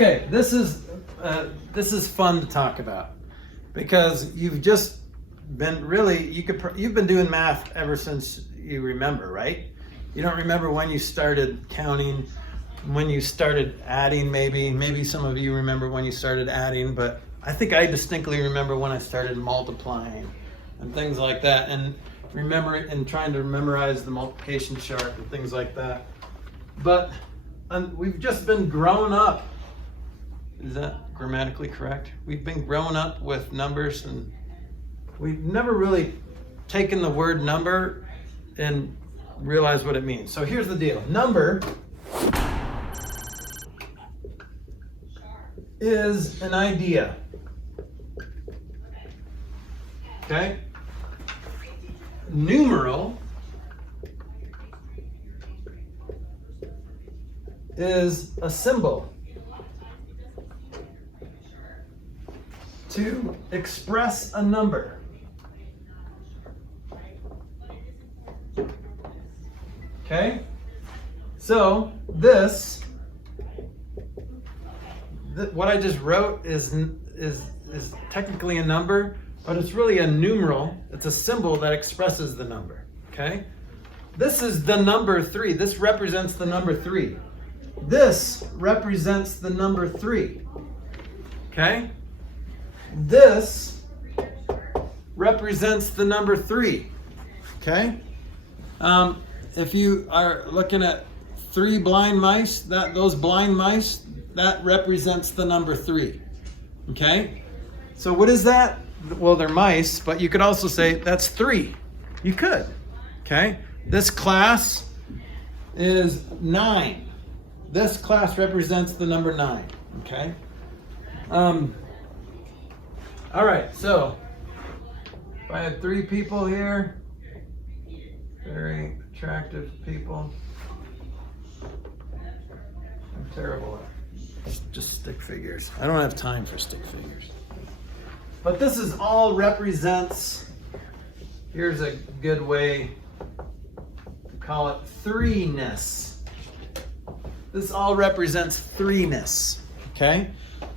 Okay, this is fun to talk about because you've just been you've been doing math ever since you remember, right? You don't remember when you started counting, when you started adding, maybe some of you remember when you started adding, but I think I distinctly remember when I started multiplying and things like that, and trying to memorize the multiplication chart and things like that. But we've just been growing up. Is that grammatically correct? We've been growing up with numbers, and we've never really taken the word number and realized what it means. So here's the deal. Number is an idea. Okay? Numeral is a symbol to express a number. Okay? So this, what I just wrote is technically a number, but it's really a numeral. It's a symbol that expresses the number. Okay? This is the number 3. This represents the number 3. This represents the number 3. Okay? This represents the number 3. Okay? If you are looking at 3 blind mice, those blind mice, that represents the number 3. Okay? So what is that? Well, they're mice, but you could also say that's 3. You could. Okay? This class is 9. This class represents the number 9. Okay? All right, so if I had 3 people here, very attractive people. I'm terrible at just stick figures. I don't have time for stick figures. But this is all represents, here's a good way to call it 3-ness. This all represents 3-ness, okay?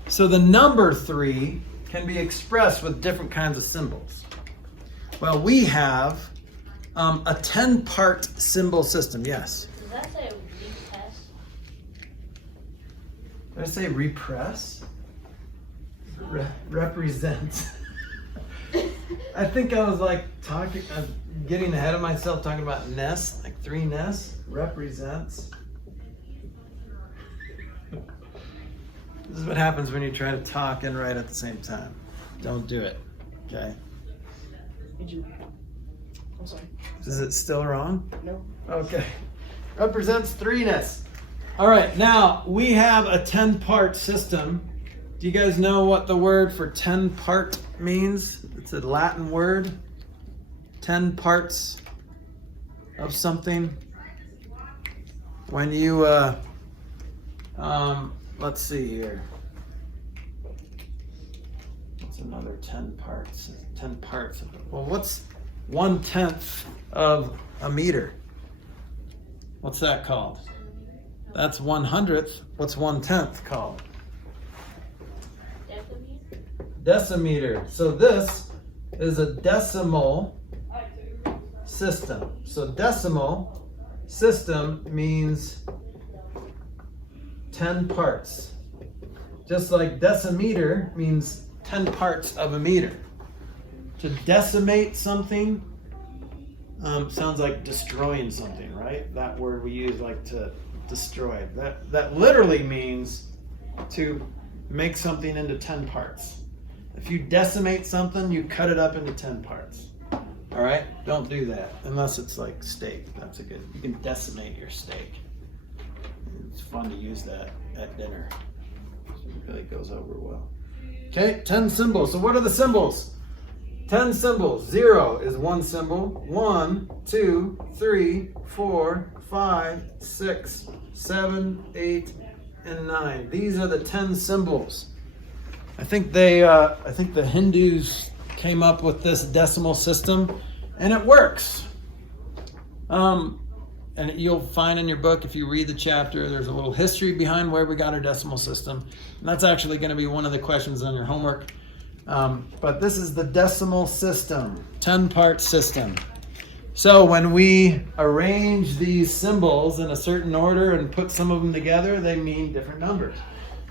So the number 3 can be expressed with different kinds of symbols. Well, we have a 10-part symbol system, yes. Does that say repress? Did I say repress? Represent. I think I was like getting ahead of myself talking about ness, like 3-ness, represents. This is what happens when you try to talk and write at the same time. Don't do it, okay? I'm sorry. Is it still wrong? No. Okay. Represents 3-ness. All right, now we have a 10-part system. Do you guys know what the word for 10-part means? It's a Latin word. 10 parts of something. When you, let's see here. What's another 10 parts? 10 parts of it. Well, what's 1/10 of a meter? What's that called? That's 1/100th. What's 1/10 called? Decimeter. So this is a decimal system. So decimal system means 10 parts. Just like decimeter means 10 parts of a meter. To decimate something sounds like destroying something, right? That word we use like to destroy. That literally means to make something into 10 parts. If you decimate something, you cut it up into 10 parts. All right? Don't do that unless it's like steak. You can decimate your steak. It's fun to use that at dinner. It really goes over well. Okay, 10 symbols. So what are the symbols? 10 symbols. 0 is one symbol. 1, 2, 3, 4, 5, 6, 7, 8, and 9. These are the 10 symbols. I think the Hindus came up with this decimal system, and it works. and you'll find in your book, if you read the chapter, there's a little history behind where we got our decimal system. And that's actually going to be one of the questions on your homework. But this is the decimal system, 10-part system. So when we arrange these symbols in a certain order and put some of them together, they mean different numbers.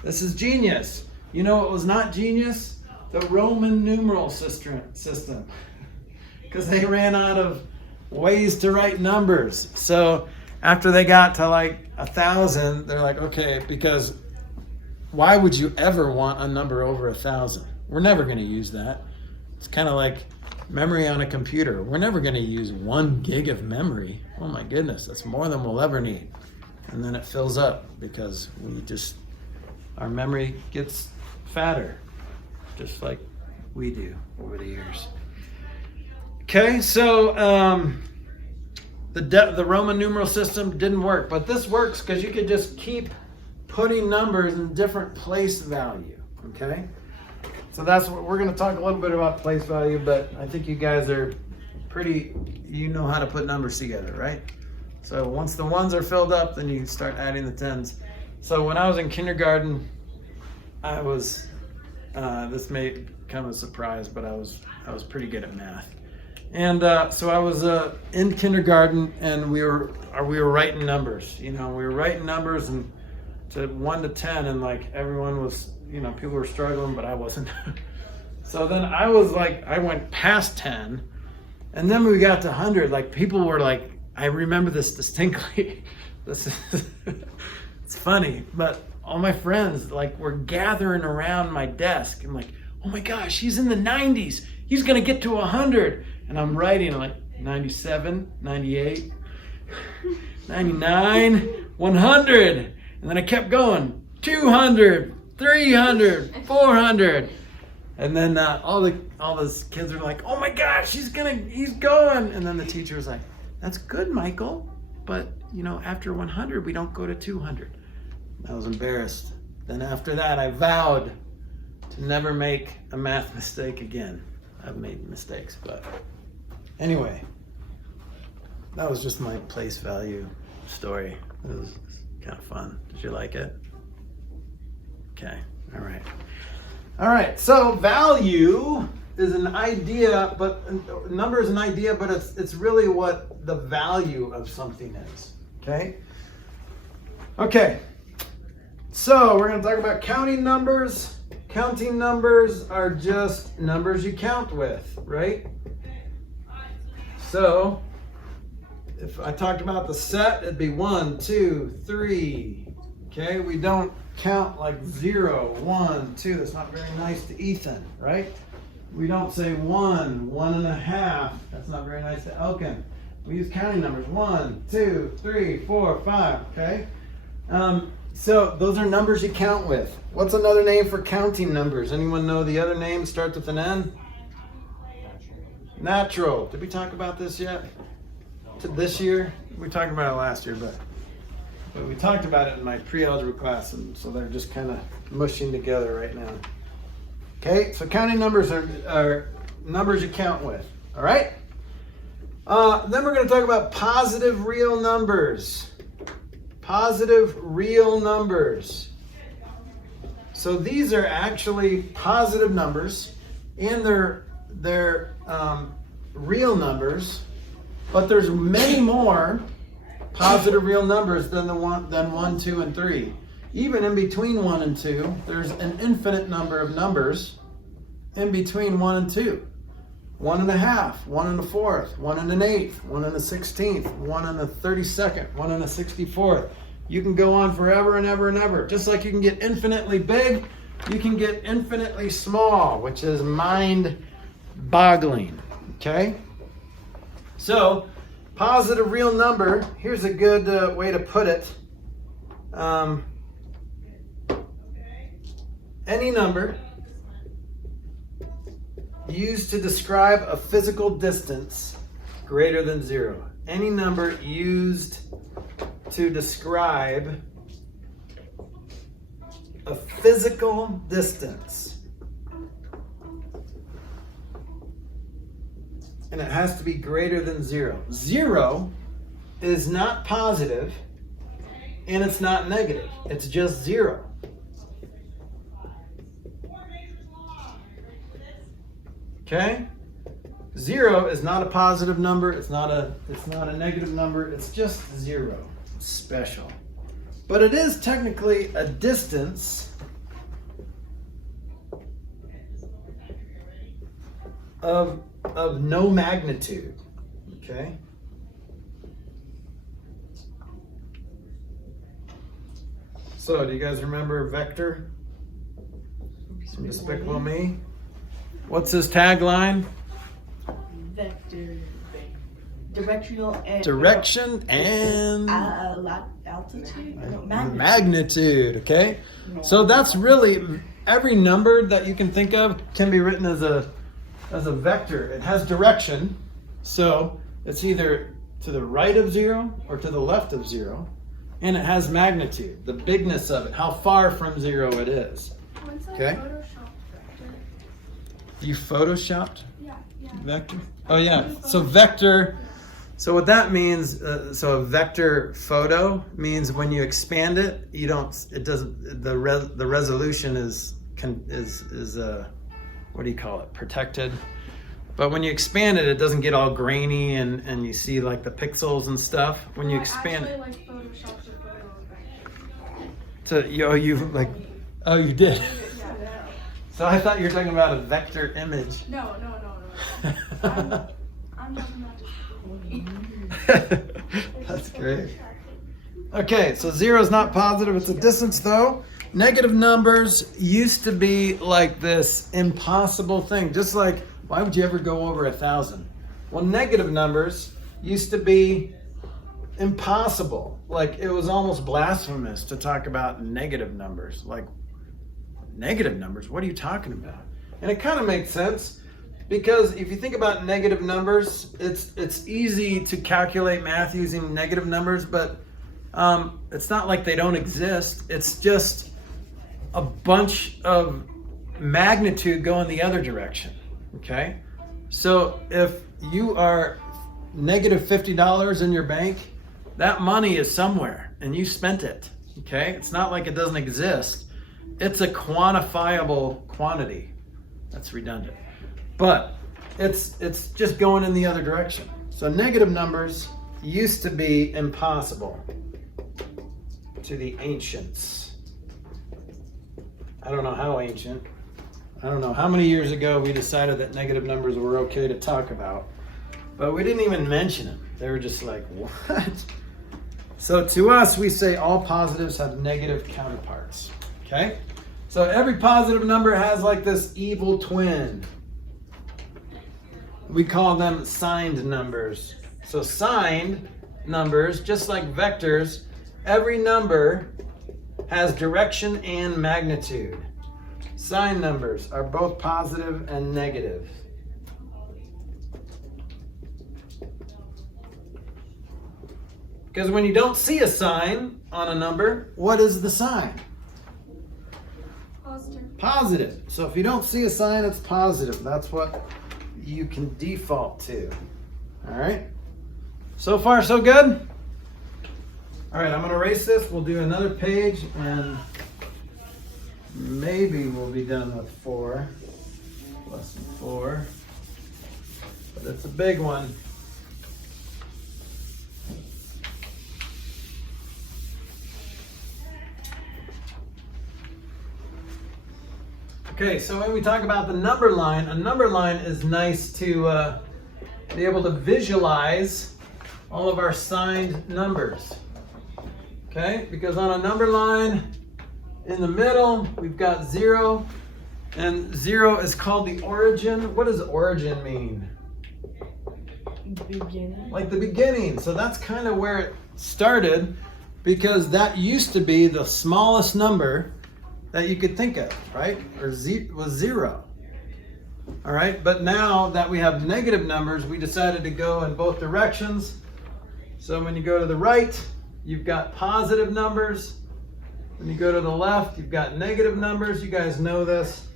This is genius. You know what was not genius? The Roman numeral system. Because they ran out of ways to write numbers. So after they got to like 1,000, they're like, okay, because why would you ever want a number over 1,000? We're never going to use that. It's kind of like memory on a computer. We're never going to use 1 gig of memory. Oh my goodness, that's more than we'll ever need. And then it fills up because our memory gets fatter, just like we do over the years. Okay, so the Roman numeral system didn't work, but this works because you could just keep putting numbers in different place value, okay? So that's what we're going to talk a little bit about place value, but I think you guys are you know how to put numbers together, right? So once the ones are filled up, then you start adding the tens. So when I was in kindergarten, I was, this may come as a surprise, but I was pretty good at math. And so I was in kindergarten, and we were writing numbers. You know, we were writing numbers and to 1 to 10, and like everyone was, you know, people were struggling, but I wasn't. So then I went past 10, and then we got to 100. Like people were like, I remember this distinctly. It's funny, but all my friends like were gathering around my desk. I'm like, oh my gosh, he's in the 90s. He's gonna get to 100. And I'm writing like 97, 98, 99, 100. And then I kept going, 200, 300, 400. And then all those kids are like, oh my gosh, he's going. And then the teacher was like, that's good, Michael. But you know, after 100, we don't go to 200. I was embarrassed. Then after that, I vowed to never make a math mistake again. I've made mistakes, but anyway, that was just my place value story. It was kind of fun. Did you like it? Okay, all right. All right, so value is an idea, but number is an idea, but it's really what the value of something is, okay? Okay, so we're gonna talk about counting numbers. Counting numbers are just numbers you count with, right? So if I talked about the set, it'd be 1, 2, 3. Okay, we don't count like 0, 1, 2. That's not very nice to Ethan, right? We don't say 1, 1.5. That's not very nice to Elkin. We use counting numbers. 1, 2, 3, 4, 5. Okay. So those are numbers you count with. What's another name for counting numbers? Anyone know the other name starts with an N? Natural. Did we talk about this yet? This year? We talked about it last year, but we talked about it in my pre-algebra class, and so they're just kind of mushing together right now. Okay, so counting numbers are numbers you count with. All right? Then we're going to talk about positive real numbers. Positive real numbers. So these are actually positive numbers, and they're real numbers, but there's many more positive real numbers than 1, 2, and 3. Even in between 1 and 2, there's an infinite number of numbers in between 1 and 2. 1.5, 1 1/4, 1 1/8, 1 1/16, 1 1/32, 1 1/64. You can go on forever and ever and ever. Just like you can get infinitely big, you can get infinitely small, which is mind-boggling. Okay? So, positive real number, here's a good way to put it. Any number used to describe a physical distance greater than 0. Any number used to describe a physical distance. And it has to be greater than 0. 0 is not positive and it's not negative. It's just 0. Okay? 0 is not a positive number. It's not a negative number. It's just 0. It's special. But it is technically a distance of no magnitude. Okay? So, do you guys remember vector from Despicable Me? What's his tagline? Vector, directional and Direction and altitude, magnitude. Okay, so that's really every number that you can think of can be written as a vector. It has direction, so it's either to the right of 0 or to the left of 0, and it has magnitude, the bigness of it, how far from 0 it is. Okay. You photoshopped vector? Oh yeah. So vector. So what that means? So a vector photo means when you expand it, you don't. It doesn't. The resolution is what do you call it? Protected. But when you expand it, it doesn't get all grainy and you see like the pixels and stuff. When you expand it. Like Photoshop's a photo effect. So you did. So I thought you were talking about a vector image. No. I'm talking about That's great. Okay, so 0 is not positive. It's a distance though. Negative numbers used to be like this impossible thing. Just like, why would you ever go over 1,000? Well, negative numbers used to be impossible. Like it was almost blasphemous to talk about negative numbers. Like, negative numbers? What are you talking about? And it kind of makes sense because if you think about negative numbers, it's easy to calculate math using negative numbers, but it's not like they don't exist. It's just a bunch of magnitude going the other direction. Okay? So if you are negative $50 in your bank, that money is somewhere and you spent it. Okay? It's not like it doesn't exist. It's a quantifiable quantity. That's redundant. But it's just going in the other direction. So negative numbers used to be impossible to the ancients. I don't know how ancient. I don't know how many years ago we decided that negative numbers were okay to talk about. But we didn't even mention them. They were just like, what? So to us, we say all positives have negative counterparts. Okay? So every positive number has like this evil twin. We call them signed numbers. So signed numbers, just like vectors, every number has direction and magnitude. Signed numbers are both positive and negative. Because when you don't see a sign on a number, what is the sign? positive. Positive. So if you don't see a sign, it's positive. That's what you can default to. All right. So far, so good? All right, I'm going to erase this. We'll do another page, and maybe we'll be done with 4. Lesson 4. But it's a big one. Okay, so when we talk about the number line, a number line is nice to be able to visualize all of our signed numbers. Okay, because on a number line, in the middle, we've got 0, and 0 is called the origin. What does origin mean? Beginning. Like the beginning. So that's kind of where it started, because that used to be the smallest number that you could think of, right? Or was 0. All right, but now that we have negative numbers, we decided to go in both directions. So when you go to the right, you've got positive numbers. When you go to the left, you've got negative numbers. You guys know this.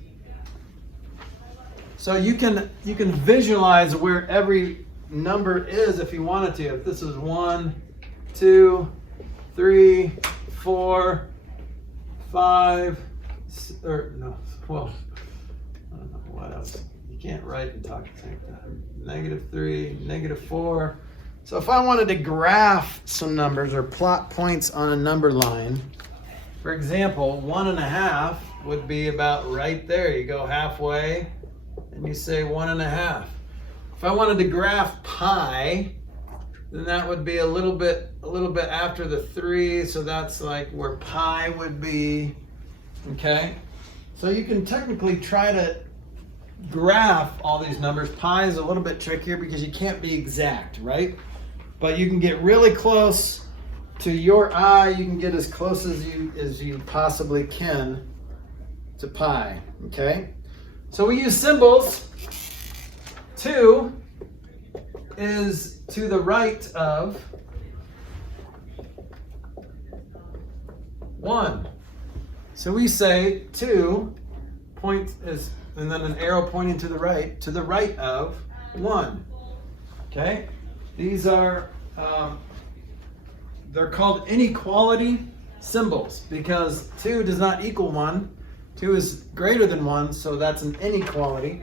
So you can visualize where every number is if you wanted to. If this is 1, 2, 3, 4, 5, or no, well, I don't know what else. You can't write and talk at the same time. -3, -4. So if I wanted to graph some numbers or plot points on a number line, for example, 1.5 would be about right there. You go halfway and you say 1.5. If I wanted to graph pi, then that would be a little bit after the 3, so that's like where pi would be. Okay, so you can technically try to graph all these numbers. Pi is a little bit trickier because you can't be exact, right? But you can get really close to your eye. You can get as close as you possibly can to pi. Okay, so we use symbols. 2 is to the right of 1. So we say 2 point is, and then an arrow pointing to the right of 1. Okay? These are, they're called inequality symbols because 2 does not equal 1. 2 is greater than 1, so that's an inequality.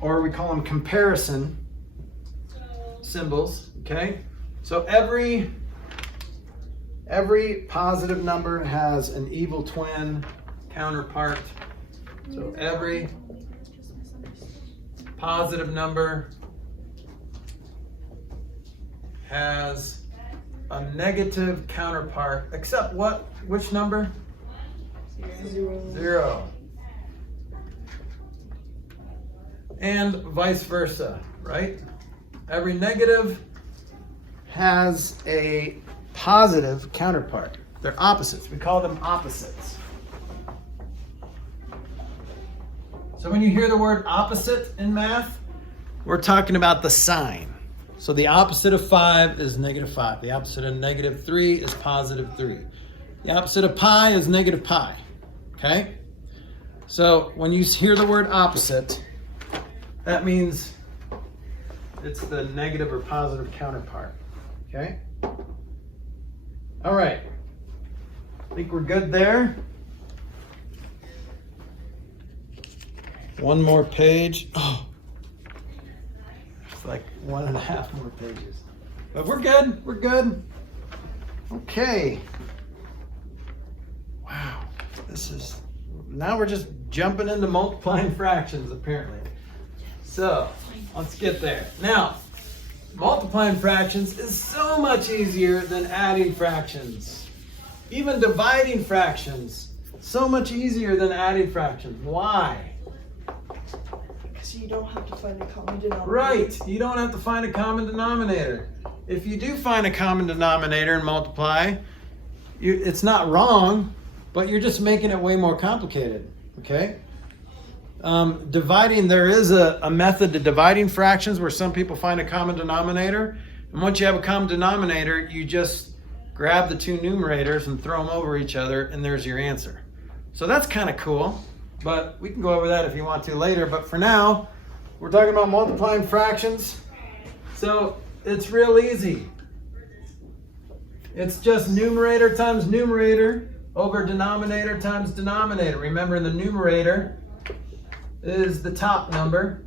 Or we call them comparison symbols, okay? So every positive number has an evil twin counterpart. So every positive number has a negative counterpart, except what? Which number? 0. And vice versa, right? Every negative has a positive counterpart. They're opposites. We call them opposites. So when you hear the word opposite in math, we're talking about the sign. So the opposite of 5 is -5. The opposite of -3 is +3. The opposite of pi is negative pi. Okay? So when you hear the word opposite, that means it's the negative or positive counterpart. Okay? All right. I think we're good there. One more page. Oh, it's like 1.5 more pages. But we're good. We're good. Okay. Wow. Now we're just jumping into multiplying fractions, apparently. So, let's get there. Now, multiplying fractions is so much easier than adding fractions. Even dividing fractions, so much easier than adding fractions. Why? Because you don't have to find a common denominator. Right, you don't have to find a common denominator. If you do find a common denominator and multiply, it's not wrong, but you're just making it way more complicated, okay? Dividing, there is a method to dividing fractions where some people find a common denominator. And once you have a common denominator, you just grab the two numerators and throw them over each other, and there's your answer. So that's kind of cool, but we can go over that if you want to later. But for now, we're talking about multiplying fractions. So it's real easy. It's just numerator times numerator over denominator times denominator. Remember, in the numerator is the top number,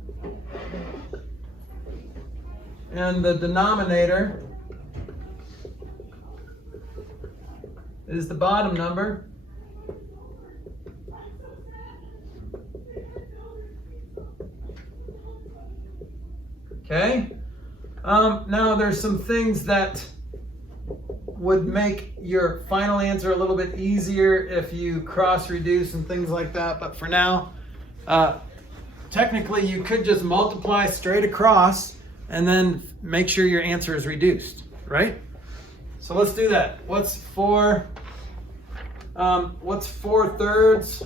and the denominator is the bottom number. Okay? Now there's some things that would make your final answer a little bit easier if you cross-reduce and things like that, but for now, technically you could just multiply straight across and then make sure your answer is reduced, right? So let's do that. What's 4 thirds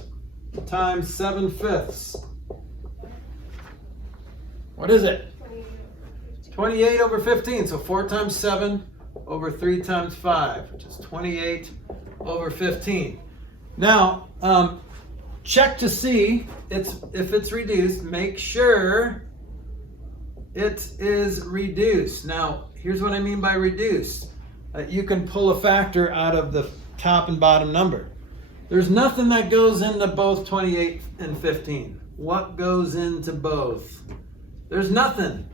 times 7/5? What is it? 28 over 15. So 4 times 7 over 3 times 5, which is 28 over 15. Now, check to see if it's reduced. Make sure it is reduced. Now, here's what I mean by reduced. You can pull a factor out of the top and bottom number. There's nothing that goes into both 28 and 15. What goes into both? There's nothing.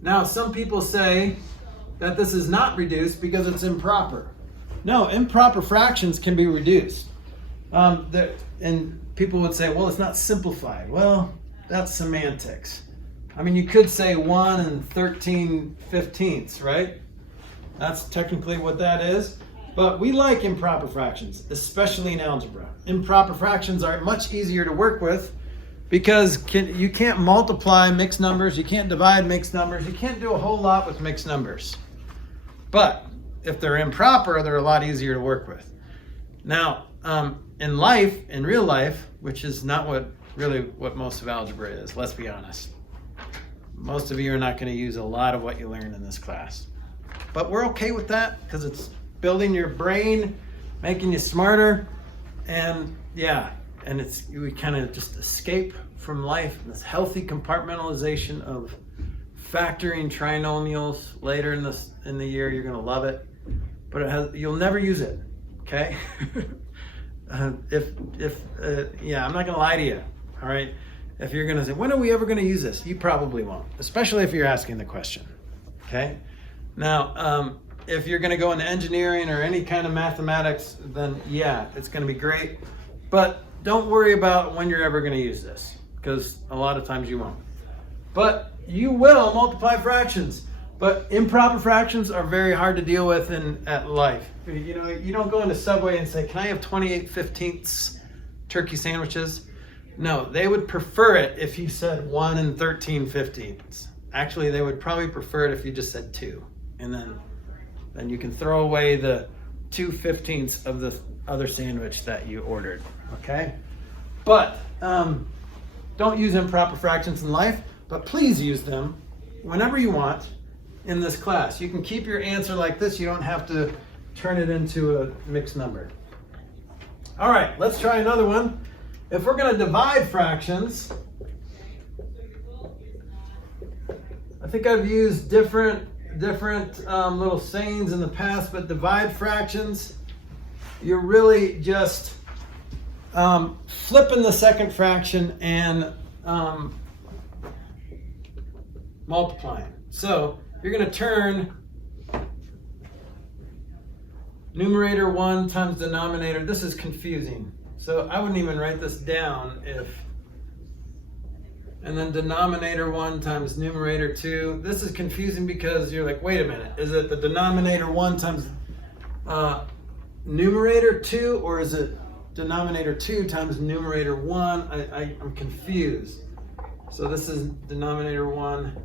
Now, some people say that this is not reduced because it's improper. No, improper fractions can be reduced. And people would say, well, it's not simplified. Well, that's semantics. I mean, you could say 1 and 13/15, right? That's technically what that is. But we like improper fractions, especially in algebra. Improper fractions are much easier to work with because you can't multiply mixed numbers, you can't divide mixed numbers, you can't do a whole lot with mixed numbers. But if they're improper, they're a lot easier to work with. Now, in life, in real life, which is not what most of algebra is, let's be honest. Most of you are not going to use a lot of what you learn in this class. But we're okay with that because it's building your brain, making you smarter, and we kind of just escape from life, this healthy compartmentalization of factoring trinomials. Later in the year, you're going to love it, but you'll never use it. Okay? I'm not going to lie to you. All right? If you're going to say, when are we ever going to use this? You probably won't, especially if you're asking the question. Okay? Now, if you're going to go into engineering or any kind of mathematics, then yeah, it's going to be great. But don't worry about when you're ever going to use this, because a lot of times you won't. But you will multiply fractions. But improper fractions are very hard to deal with at life. You know, you don't go into Subway and say, can I have 28/15 turkey sandwiches? No, they would prefer it if you said 1 and 13/15. Actually, they would probably prefer it if you just said 2. And then you can throw away the 2/15 of the other sandwich that you ordered, okay? But don't use improper fractions in life, but please use them whenever you want in this class. You can keep your answer like this. You don't have to turn it into a mixed number. All right, let's try another one. If we're going to divide fractions, I think I've used different little sayings in the past, but divide fractions, you're really just flipping the second fraction and multiplying. So you're going to turn numerator 1 times denominator. This is confusing. So I wouldn't even write this down and then denominator 1 times numerator 2. This is confusing because you're like, wait a minute, is it the denominator 1 times numerator 2, or is it denominator 2 times numerator 1? I'm confused. So this is denominator 1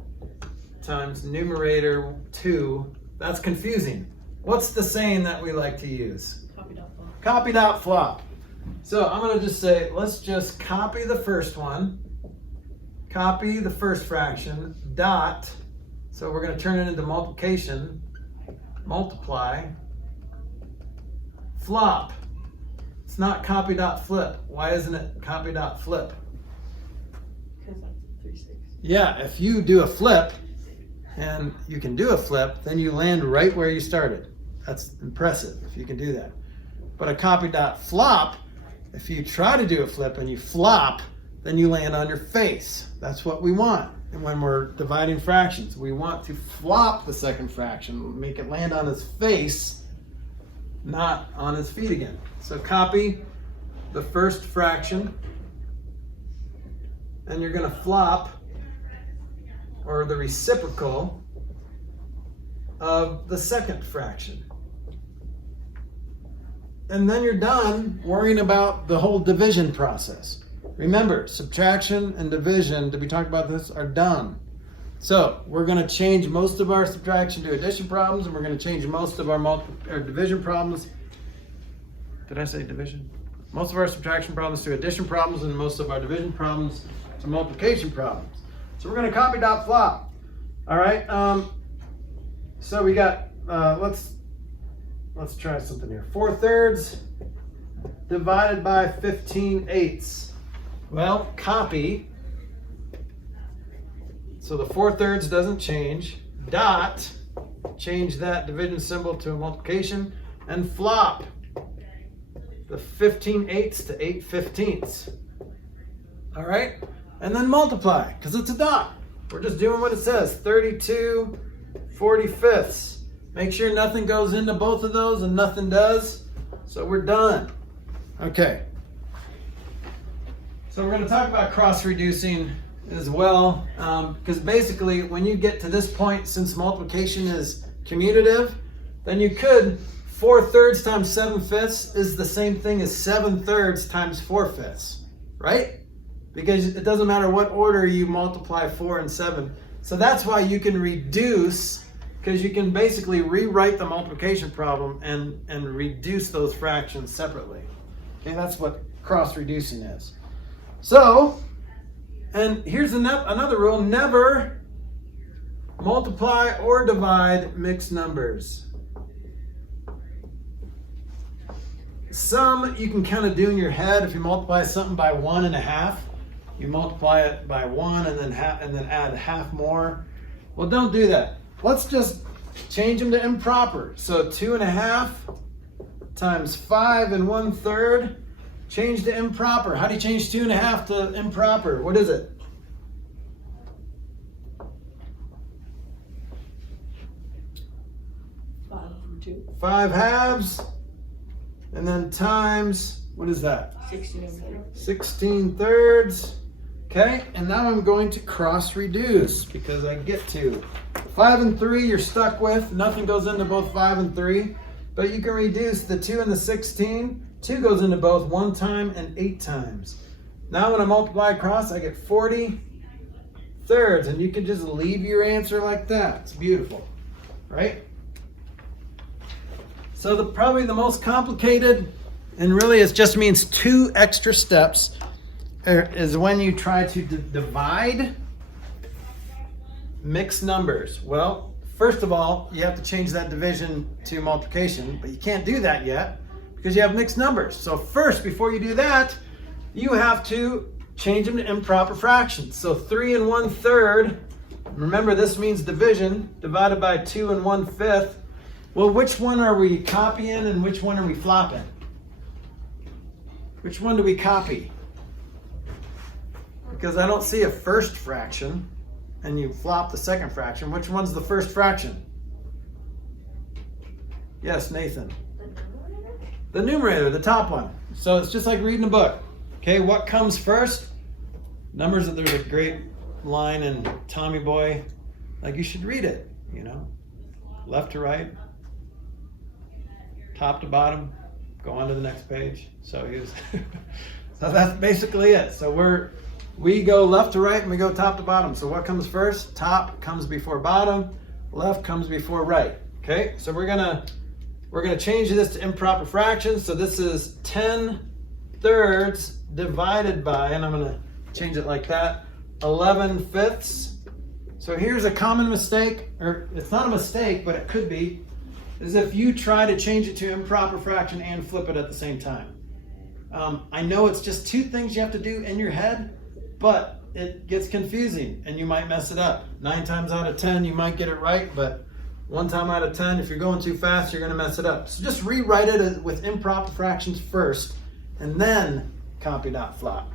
times numerator 2. That's confusing. What's the saying that we like to use? Copy dot flop. Copy dot flop. So I'm going to just say, let's just copy the first one, copy the first fraction, dot, so we're going to turn it into multiplication, multiply, flop. It's not copy dot flip. Why isn't it copy dot flip? Because that's 3/6. Yeah, if you do a flip, and you can do a flip, then you land right where you started. That's impressive if you can do that. But a copy dot flop, if you try to do a flip and you flop, then you land on your face. That's what we want. And when we're dividing fractions, we want to flop the second fraction, make it land on his face, not on his feet again. So copy the first fraction, and you're going to flop, or the reciprocal of the second fraction. And then you're done worrying about the whole division process. Remember, subtraction and division, to be talked about this, are done. So we're going to change most of our subtraction to addition problems, and we're going to change most of our division problems. Did I say division? Most of our subtraction problems to addition problems, and most of our division problems to multiplication problems. So we're going to copy dot flop. All right. So we got. Let's try something here. 4/3 divided by 15/8. Well, copy. So the 4/3 doesn't change. Dot. change that division symbol to a multiplication, and flop the 15/8 to 8/15. All right, and then multiply, because it's a dot. We're just doing what it says, 32 45ths. Make sure nothing goes into both of those and nothing does. So we're done. Okay. So we're going to talk about cross-reducing as well, because basically when you get to this point, since multiplication is commutative, then you could 4/3 times 7/5 is the same thing as 7/3 times 4/5, right? Because it doesn't matter what order you multiply 4 and 7. So that's why you can reduce, because you can basically rewrite the multiplication problem and reduce those fractions separately. Okay, that's what cross-reducing is. So, and here's another rule: never multiply or divide mixed numbers. Some you can kind of do in your head. If you multiply something by 1.5, you multiply it by 1 and then add half more. Well, don't do that. Let's just change them to improper. So 2.5 times 5 1/3. Change to improper. How do you change 2.5 to improper? What is it? Five halves. And then times, what is that? 16/3. Okay, and now I'm going to cross reduce because I get to 5 and 3 you're stuck with. Nothing goes into both 5 and 3, but you can reduce the 2 and the 16. 2 goes into both 1 time and 8 times. Now when I multiply across, I get 40/3, and you can just leave your answer like that. It's beautiful, right? So probably the most complicated, and really it just means 2 extra steps, is when you try to divide mixed numbers. Well, first of all, you have to change that division to multiplication, but you can't do that yet because you have mixed numbers. So first, before you do that, you have to change them to improper fractions. So 3 1/3, remember this means division, divided by 2 1/5. Well, which one are we copying and which one are we flopping? Which one do we copy? Because I don't see a first fraction and you flop the second fraction. Which one's the first fraction? Yes, Nathan. The numerator, the top one. So it's just like reading a book. Okay, what comes first? Numbers, there's a great line in Tommy Boy, like you should read it, you know, left to right, top to bottom, go on to the next page. So so that's basically it. So we go left to right and we go top to bottom. So what comes first? Top comes before bottom, left comes before right. Okay, so we're gonna change this to improper fractions. So this is 10/3 divided by, and I'm gonna change it like that, 11/5. So here's a common mistake, or it's not a mistake, but it could be, is if you try to change it to improper fraction and flip it at the same time. I know it's just 2 things you have to do in your head, but it gets confusing and you might mess it up. 9 times out of 10 you might get it right, but 1 time out of 10, if you're going too fast, you're going to mess it up. So just rewrite it with improper fractions first, and then copy dot flop.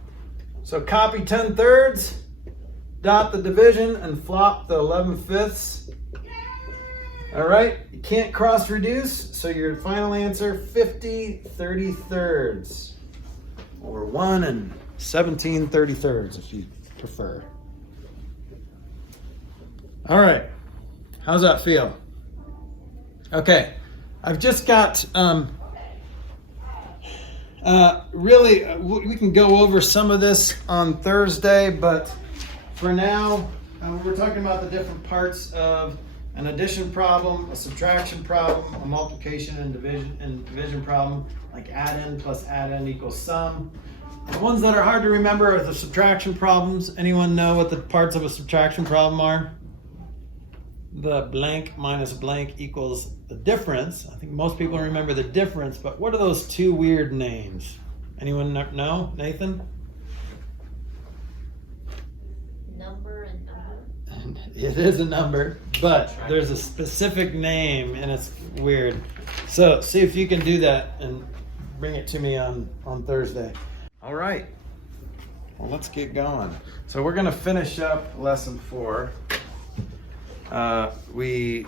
So copy 10/3, dot the division, and flop the 11/5. All right, you can't cross reduce, so your final answer, 50/33, or 1 17/33 if you prefer. All right, how's that feel? Okay, I've just got, really, we can go over some of this on Thursday, but for now, we're talking about the different parts of an addition problem, a subtraction problem, a multiplication and division problem, like add-in plus add-in equals sum. The ones that are hard to remember are the subtraction problems. Anyone know what the parts of a subtraction problem are? The blank minus blank equals the difference. I think most people remember the difference, but what are those 2 weird names? Anyone know? Nathan? Number and number. It is a number, but there's a specific name and it's weird. So see if you can do that and bring it to me on Thursday. All right. Well, let's get going. So we're gonna finish up lesson 4. We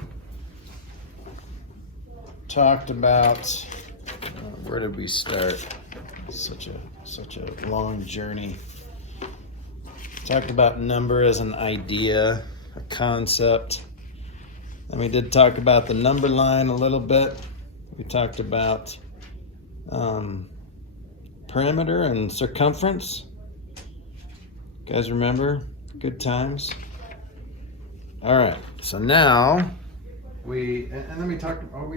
talked about, where did we start? Such a long journey. Talked about number as an idea, a concept. And we did talk about the number line a little bit. We talked about perimeter and circumference. You guys remember? Good times. All right, so now and then we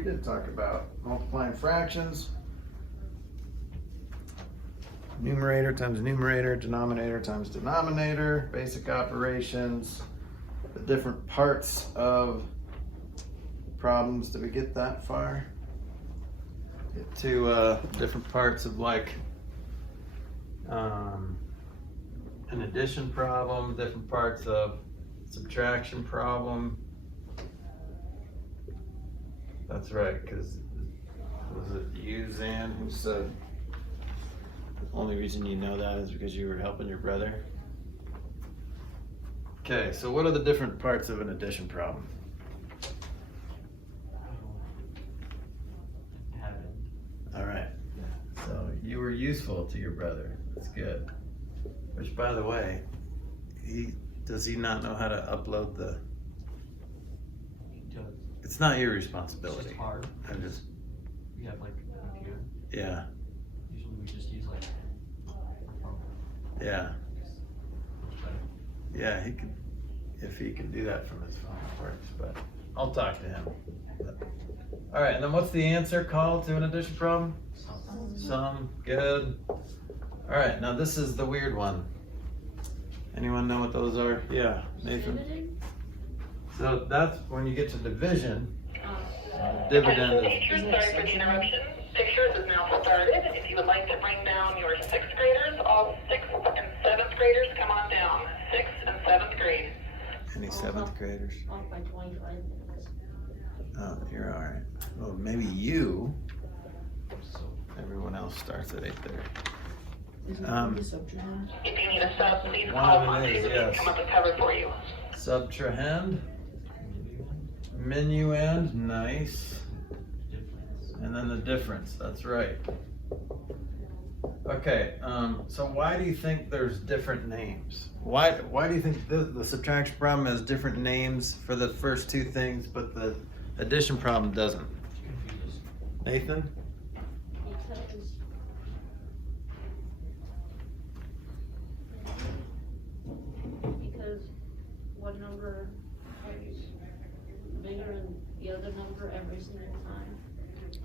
did talk about multiplying fractions. Numerator times numerator, denominator times denominator, basic operations, the different parts of problems. Did we get that far? Get to different parts of like an addition problem, different parts of subtraction problem. That's right, because was it you, Zan, who said the only reason you know that is because you were helping your brother? Okay, so what are the different parts of an addition problem? All right, so you were useful to your brother. That's good. Which, by the way, does he not know how to upload the? He does. It's not your responsibility. It's just hard. I'm just. We have like a computer. Yeah. Usually we just use like our phone. Yeah. Much better. Yeah, he could, if he could do that from his phone, it works, but I'll talk to him. All right, and then what's the answer called to an addition problem? Sum, good. All right, now this is the weird one. Anyone know what those are? Yeah, Nathan. Dividend? So that's when you get to division. Oh. Dividend is, Teachers, sorry for the interruption. Pictures is now started. If you would like to bring down your 6th graders, all 6th and 7th graders, come on down. 6th and 7th grade. any 7th graders? Off by 25 minutes. Oh, you're all right. Well, maybe you. Everyone else starts at 8:30. Is it Um, the subtrahend? If you need a sub, please One call of it Monty is, so we can yes. come up and cover for you. Subtrahend, minuend, nice. And then the difference, that's right. Okay, so why do you think there's different names? Why do you think the subtraction problem has different names for the first two things, but the addition problem doesn't? Nathan? Because one number is bigger than the other number every single time,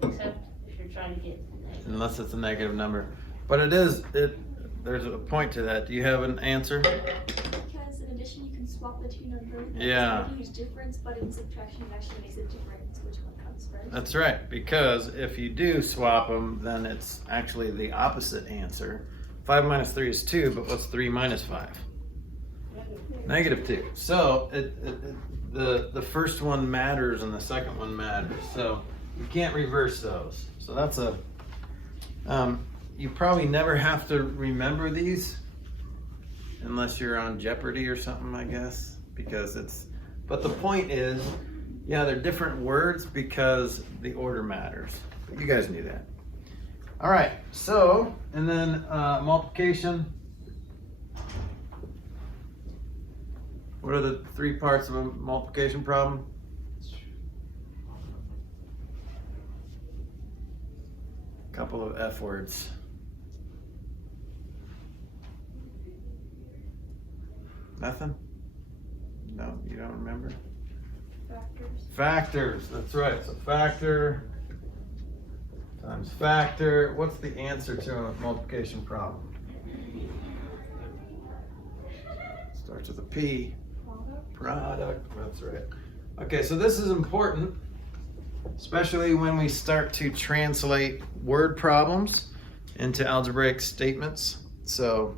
except if you're trying to get negative. Unless it's a negative number. But there's a point to that. Do you have an answer? Because in addition, you can swap the two numbers. Yeah. It's a huge difference, but in subtraction, it actually makes a difference which one comes first. That's right, because if you do swap them, then it's actually the opposite answer. 5 minus 3 is 2, but what's 3 minus 5? Negative 2. So the first one matters and the second one matters. So you can't reverse those. So that's a, you probably never have to remember these unless you're on Jeopardy or something, I guess, because but the point is, yeah, they're different words because the order matters. But you guys knew that. All right, so, and then multiplication. What are the 3 parts of a multiplication problem? Couple of F words. Nothing? No, you don't remember? Factors. Factors, that's right. So factor times factor. What's the answer to a multiplication problem? Starts with a P. Product, that's right. Okay, so this is important, especially when we start to translate word problems into algebraic statements. So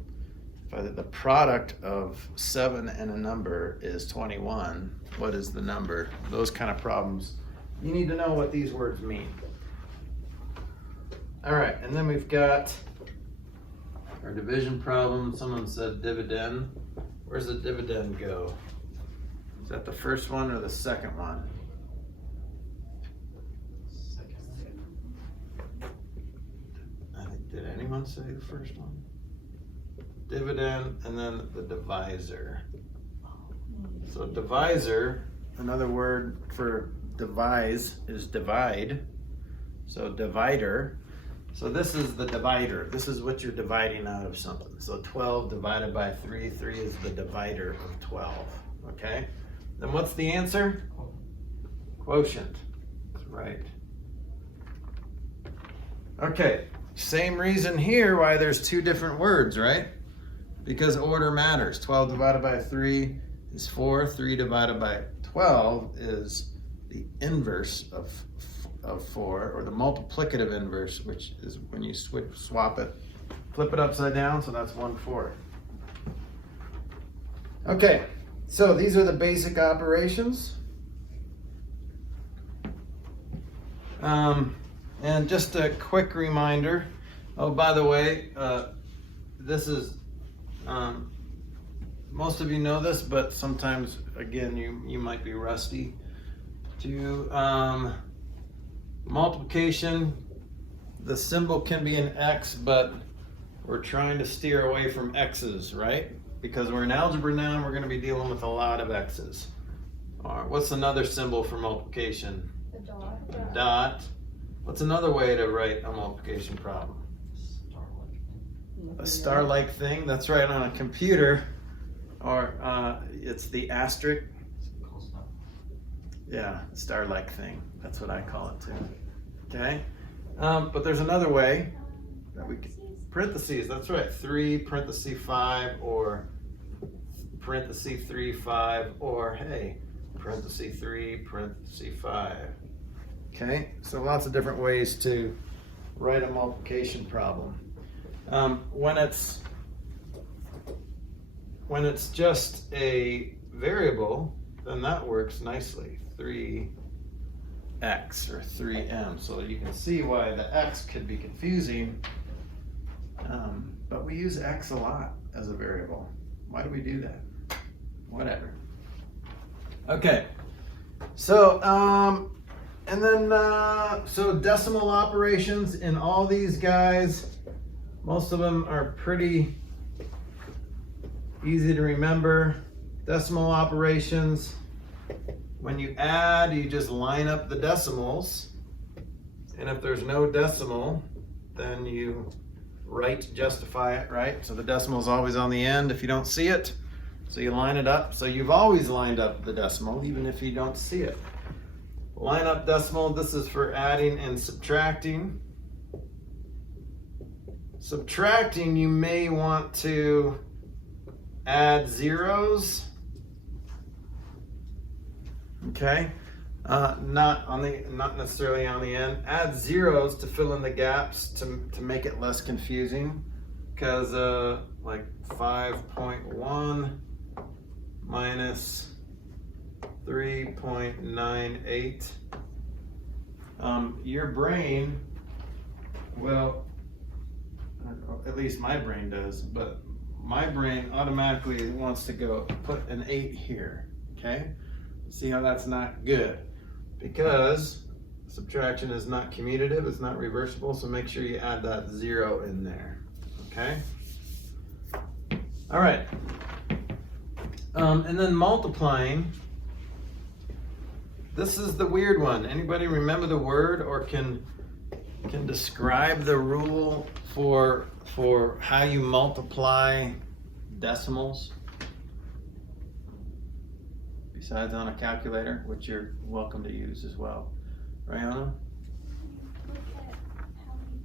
if the product of 7 and a number is 21, what is the number? Those kind of problems. You need to know what these words mean. All right, and then we've got our division problem. Someone said dividend. Where's the dividend go? Is that the first one or the second one? Did anyone say the first one? Dividend and then the divisor. So divisor, another word for devise is divide. So divider. So this is the divider. This is what you're dividing out of something. So 12 divided by 3. 3 is the divider of 12. Okay? Then what's the answer? Quotient. That's right. Okay. Same reason here why there's two different words, right? Because order matters. 12 divided by 3 is 4. 3 divided by 12 is the inverse of 4, or the multiplicative inverse, which is when you swap it, flip it upside down, so that's 1/4. Okay, so these are the basic operations. And just a quick reminder, oh, by the way, this is, most of you know this, but sometimes, again, you might be rusty. To multiplication, the symbol can be an X, but we're trying to steer away from X's, right? Because we're in algebra now, and we're going to be dealing with a lot of X's. All right, what's another symbol for multiplication? The dot. Dot. What's another way to write a multiplication problem? A star-like thing. That's right, on a computer, or it's the asterisk. Yeah, star-like thing. That's what I call it too. Okay, but there's another way that we can, parentheses. That's right, 3 parentheses 5, or parentheses 3 5, or hey, parentheses 3 parentheses 5. Okay, so lots of different ways to write a multiplication problem. When it's just a variable, then that works nicely. 3x or 3m. So you can see why the x could be confusing, but we use x a lot as a variable. Why do we do that? Whatever. Okay, so and then so decimal operations in all these guys, most of them are pretty easy to remember. Decimal operations, when you add, you just line up the decimals, and if there's no decimal, then you justify it, right? So the decimal is always on the end if you don't see it, so you line it up. So you've always lined up the decimal even if you don't see it. Line up decimal, this is for adding and subtracting. Subtracting, you may want to add zeros. Okay, not necessarily on the end. Add zeros to fill in the gaps to make it less confusing. Because like 5.1 minus 3.98. Your brain will, at least my brain does, but my brain automatically wants to go put an 8 here. Okay. See how that's not good, because subtraction is not commutative, it's not reversible, so make sure you add that 0 in there, okay? All right, and then multiplying, this is the weird one. Anybody remember the word or can describe the rule for how you multiply decimals? Besides on a calculator, which you're welcome to use as well. Rihanna? Look at how many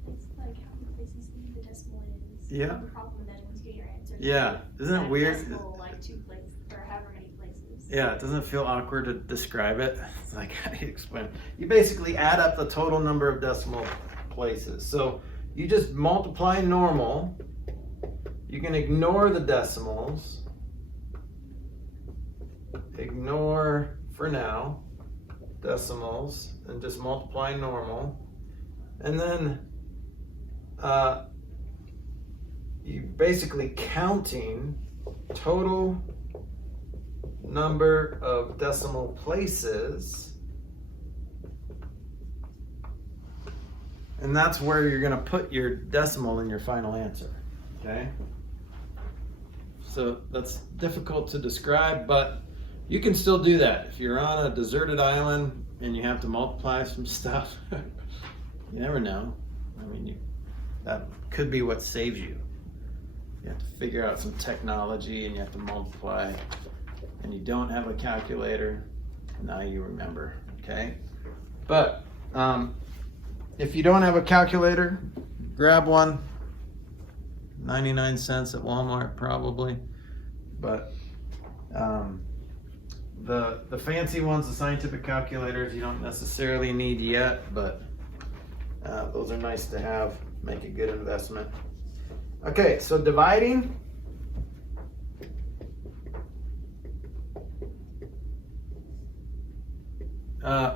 places the decimal is. Yeah. The problem then once you get your answer. Yeah. Isn't it weird? Decimal, like 2 places, or however many places. Yeah, it doesn't feel awkward to describe it. It's like, how do you explain? You basically add up the total number of decimal places. So you just multiply normal You can ignore the decimals. Ignore, for now, decimals and just multiply normal. And then you basically counting total number of decimal places, and that's where you're going to put your decimal in your final answer. Okay, so that's difficult to describe, but you can still do that. If you're on a deserted island and you have to multiply some stuff, you never know. I mean, that could be what saves you. You have to figure out some technology and you have to multiply, and you don't have a calculator. Now you remember, okay? But if you don't have a calculator, grab one. 99 cents at Walmart probably. But the fancy ones, the scientific calculators, you don't necessarily need yet, but those are nice to have. Make a good investment. Okay, so dividing.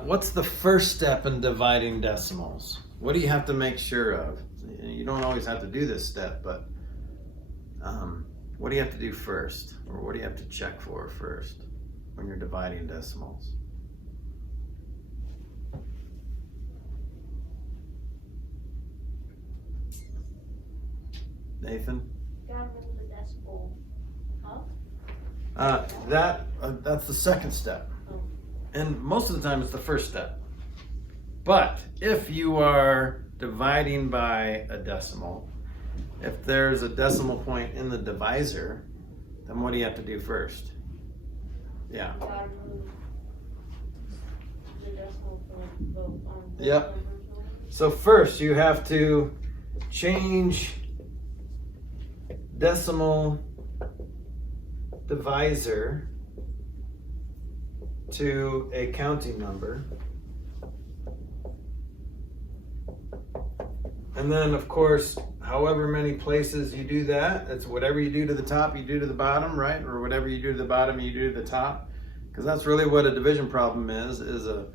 What's the first step in dividing decimals? What do you have to make sure of? You don't always have to do this step, but what do you have to do first? Or what do you have to check for first when you're dividing decimals? Nathan? Gotta move the decimal up. That's the second step. Oh. And most of the time it's the first step. But if you are dividing by a decimal, if there's a decimal point in the divisor, then what do you have to do first? Yeah. Gotta move the decimal point both on both Yep. numbers. So first you have to change decimal divisor to a counting number. And then, of course, however many places you do that, it's whatever you do to the top, you do to the bottom, right? Or whatever you do to the bottom, you do to the top. Because that's really what a division problem is a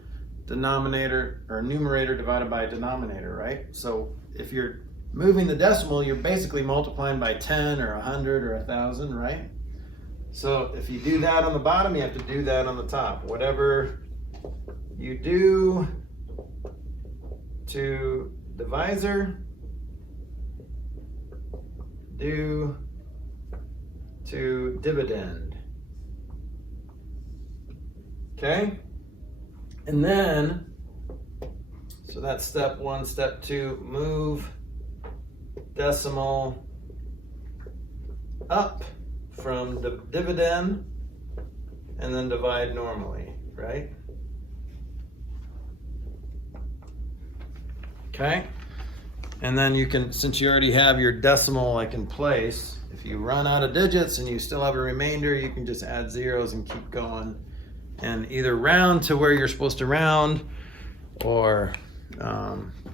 denominator or a numerator divided by a denominator, right? So if you're moving the decimal, you're basically multiplying by 10 or 100 or 1,000, right? So if you do that on the bottom, you have to do that on the top. Whatever you do to divisor, do to dividend. Okay? And then, so that's step one. Step two, move decimal up from the dividend and then divide normally, right? Okay, and then you can, since you already have your decimal like in place, if you run out of digits and you still have a remainder, you can just add zeros and keep going and either round to where you're supposed to round or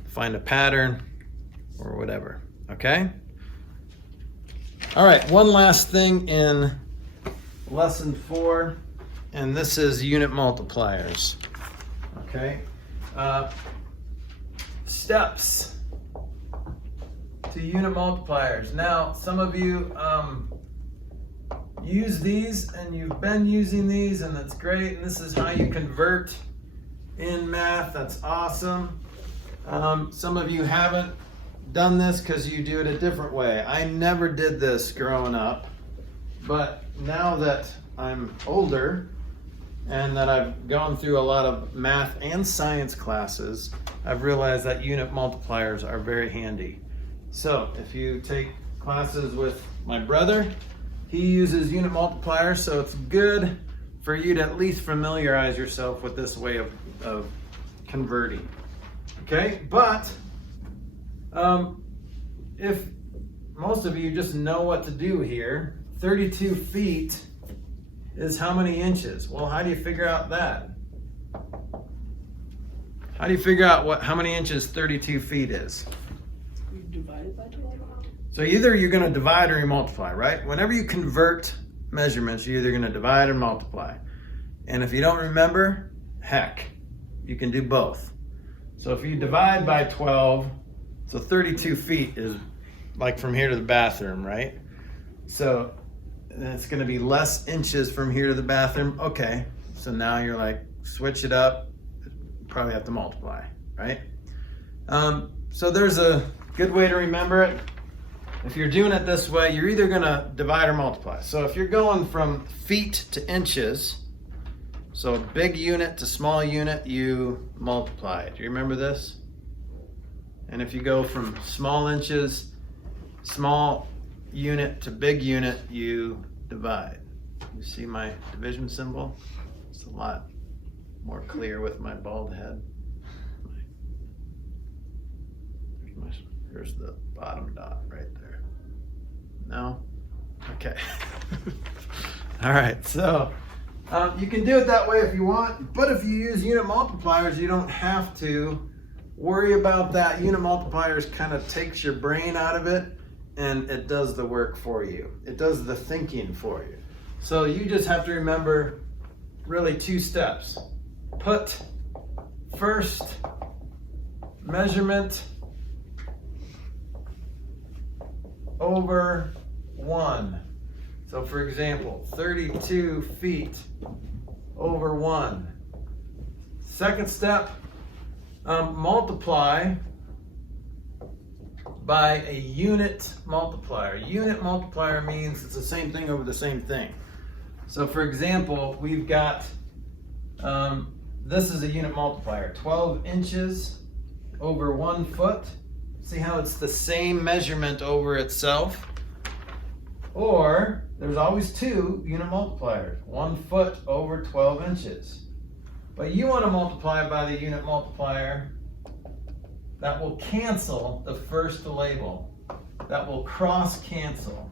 find a pattern or whatever. Okay? All right, one last thing in lesson 4, and this is unit multipliers. Okay? Steps to unit multipliers. Now, some of you use these and you've been using these, and that's great, and this is how you convert in math. That's awesome. Some of you haven't done this because you do it a different way. I never did this growing up, but now that I'm older and that I've gone through a lot of math and science classes, I've realized that unit multipliers are very handy. So if you take classes with my brother, he uses unit multipliers, so it's good for you to at least familiarize yourself with this way of converting. Okay, but if most of you just know what to do here, 32 feet is how many inches? Well, how do you figure out that? How do you figure out how many inches 32 feet is? You divide it by 12. So either you're going to divide or you multiply, right? Whenever you convert measurements, you're either going to divide or multiply. And if you don't remember, heck, you can do both. So if you divide by 12, so 32 feet is like from here to the bathroom, right? So it's going to be less inches from here to the bathroom. Okay, so now you're like, switch it up, probably have to multiply, right? So there's a good way to remember it. If you're doing it this way, you're either going to divide or multiply. So if you're going from feet to inches, so big unit to small unit, you multiply. Do you remember this? And if you go from small inches, small unit to big unit, you divide. You see my division symbol? It's a lot more clear with my bald head. Here's the bottom dot right there. No? Okay. All right, so you can do it that way if you want, but if you use unit multipliers, you don't have to worry about that. Unit multipliers kind of takes your brain out of it, and it does the work for you. It does the thinking for you. So you just have to remember really 2 steps. Put first measurement over 1. So for example, 32 feet over 1. Second step, multiply by a unit multiplier. Unit multiplier means it's the same thing over the same thing. So for example, we've got, this is a unit multiplier, 12 inches over 1 foot. See how it's the same measurement over itself? Or there's always 2 unit multipliers, 1 foot over 12 inches. But you want to multiply by the unit multiplier that will cancel the first label, that will cross cancel.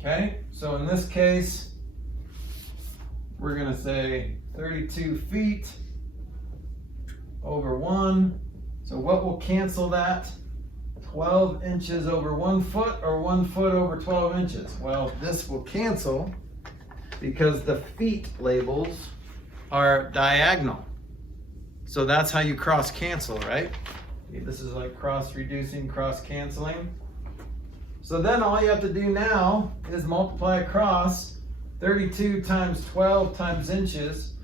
Okay, so in this case, we're going to say 32 feet over 1. So what will cancel that? 12 inches over 1 foot or 1 foot over 12 inches? Well, this will cancel because the feet labels are diagonal. So that's how you cross cancel, right? This is like cross reducing, cross canceling. So then all you have to do now is multiply across 32 times 12 times inches.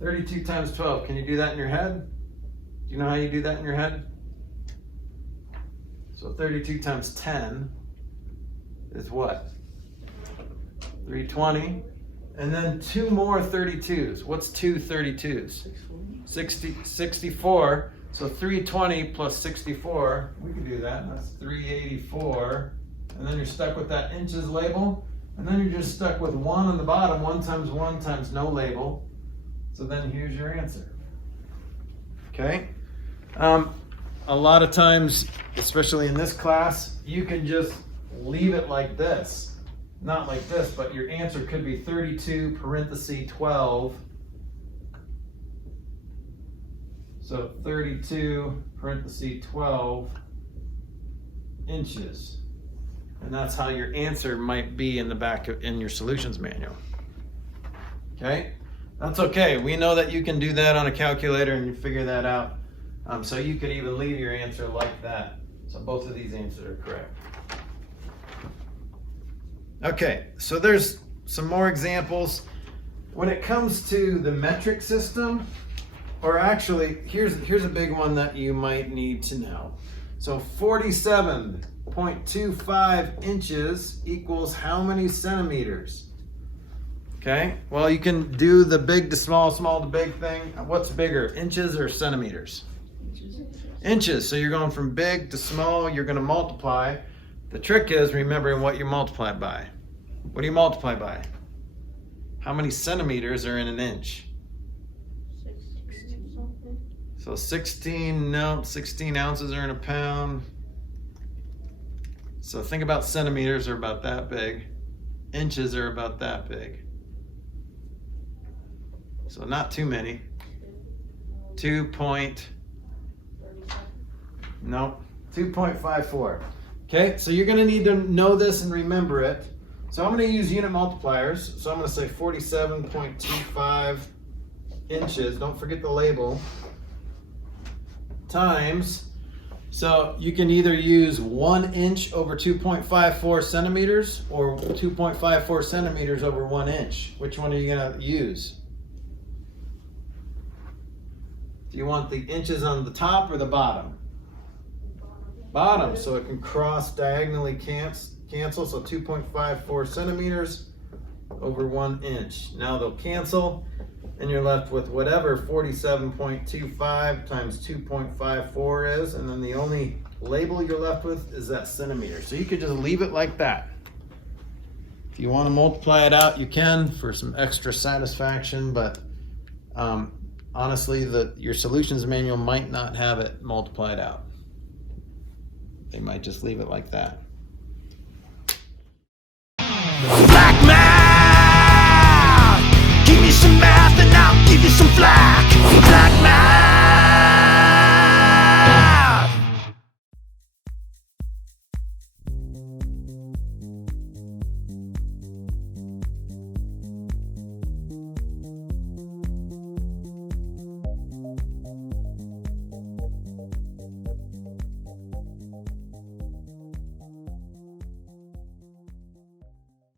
32 times 12. Can you do that in your head? Do you know how you do that in your head? So 32 times 10 is what? 320. And then 2 more 32s. What's 2 32s? 64. So 320 plus 64. We can do that. That's 384. And then you're stuck with that inches label. And then you're just stuck with 1 on the bottom. 1 times no label. So then here's your answer. Okay? A lot of times, especially in this class, you can just leave it like this. Not like this, but your answer could be 32 parenthesis 12. So 32 parenthesis 12 inches. And that's how your answer might be in the back in your solutions manual. Okay? That's okay. We know that you can do that on a calculator and you figure that out. So you could even leave your answer like that. So both of these answers are correct. Okay, so there's some more examples. When it comes to the metric system, or actually, here's a big one that you might need to know. So 47.25 inches equals how many centimeters? Okay, well you can do the big to small, small to big thing. What's bigger, inches or centimeters? Inches. So you're going from big to small, you're going to multiply. The trick is remembering what you multiply by. What do you multiply by? How many centimeters are in an inch? 16 something. So 16 ounces are in a pound. So think about centimeters are about that big. Inches are about that big. So not too many. 2.54. Okay, so you're going to need to know this and remember it. So I'm going to use unit multipliers. So I'm going to say 47.25 inches. Don't forget the label. Times. So you can either use 1 inch over 2.54 centimeters or 2.54 centimeters over 1 inch. Which one are you going to use? Do you want the inches on the top or the bottom? Bottom, so it can cross diagonally cancel. So 2.54 centimeters over 1 inch. Now they'll cancel, and you're left with whatever 47.25 times 2.54 is, and then the only label you're left with is that centimeter. So you could just leave it like that. If you want to multiply it out, you can for some extra satisfaction, but honestly, your solutions manual might not have it multiplied out. They might just leave it like that.